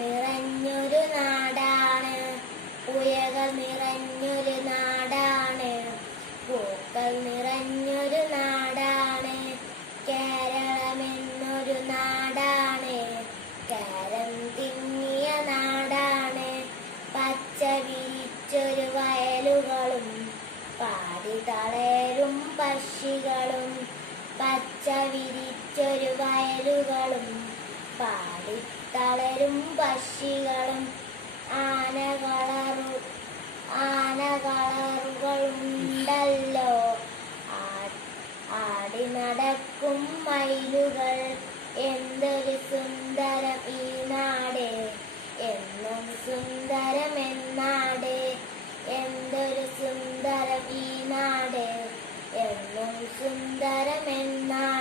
നിറഞ്ഞൊരു നാടാണ്, പുഴകൾ നിറഞ്ഞൊരു നാടാണ്, പൂക്കൾ നിറഞ്ഞൊരു നാടാണ്. കേരളമെന്നൊരു നാടാണ്, കേരം തിങ്ങിയ നാടാണ്. പച്ച വിരിച്ചൊരു വയലുകളും പാടി തളരും പക്ഷികളും, പച്ച വിരിച്ചൊരു വയലുകളും പാടി തളരും പക്ഷികളും. ആനകളറുകളുണ്ടല്ലോ, ആടി നടക്കും മയിലുകൾ. എന്തൊരു സുന്ദരം ഈ നാട്, എന്നും സുന്ദരം എന്നാട്. എന്തൊരു സുന്ദരം ഈ നാട്, എന്നും സുന്ദരം എന്നാട്.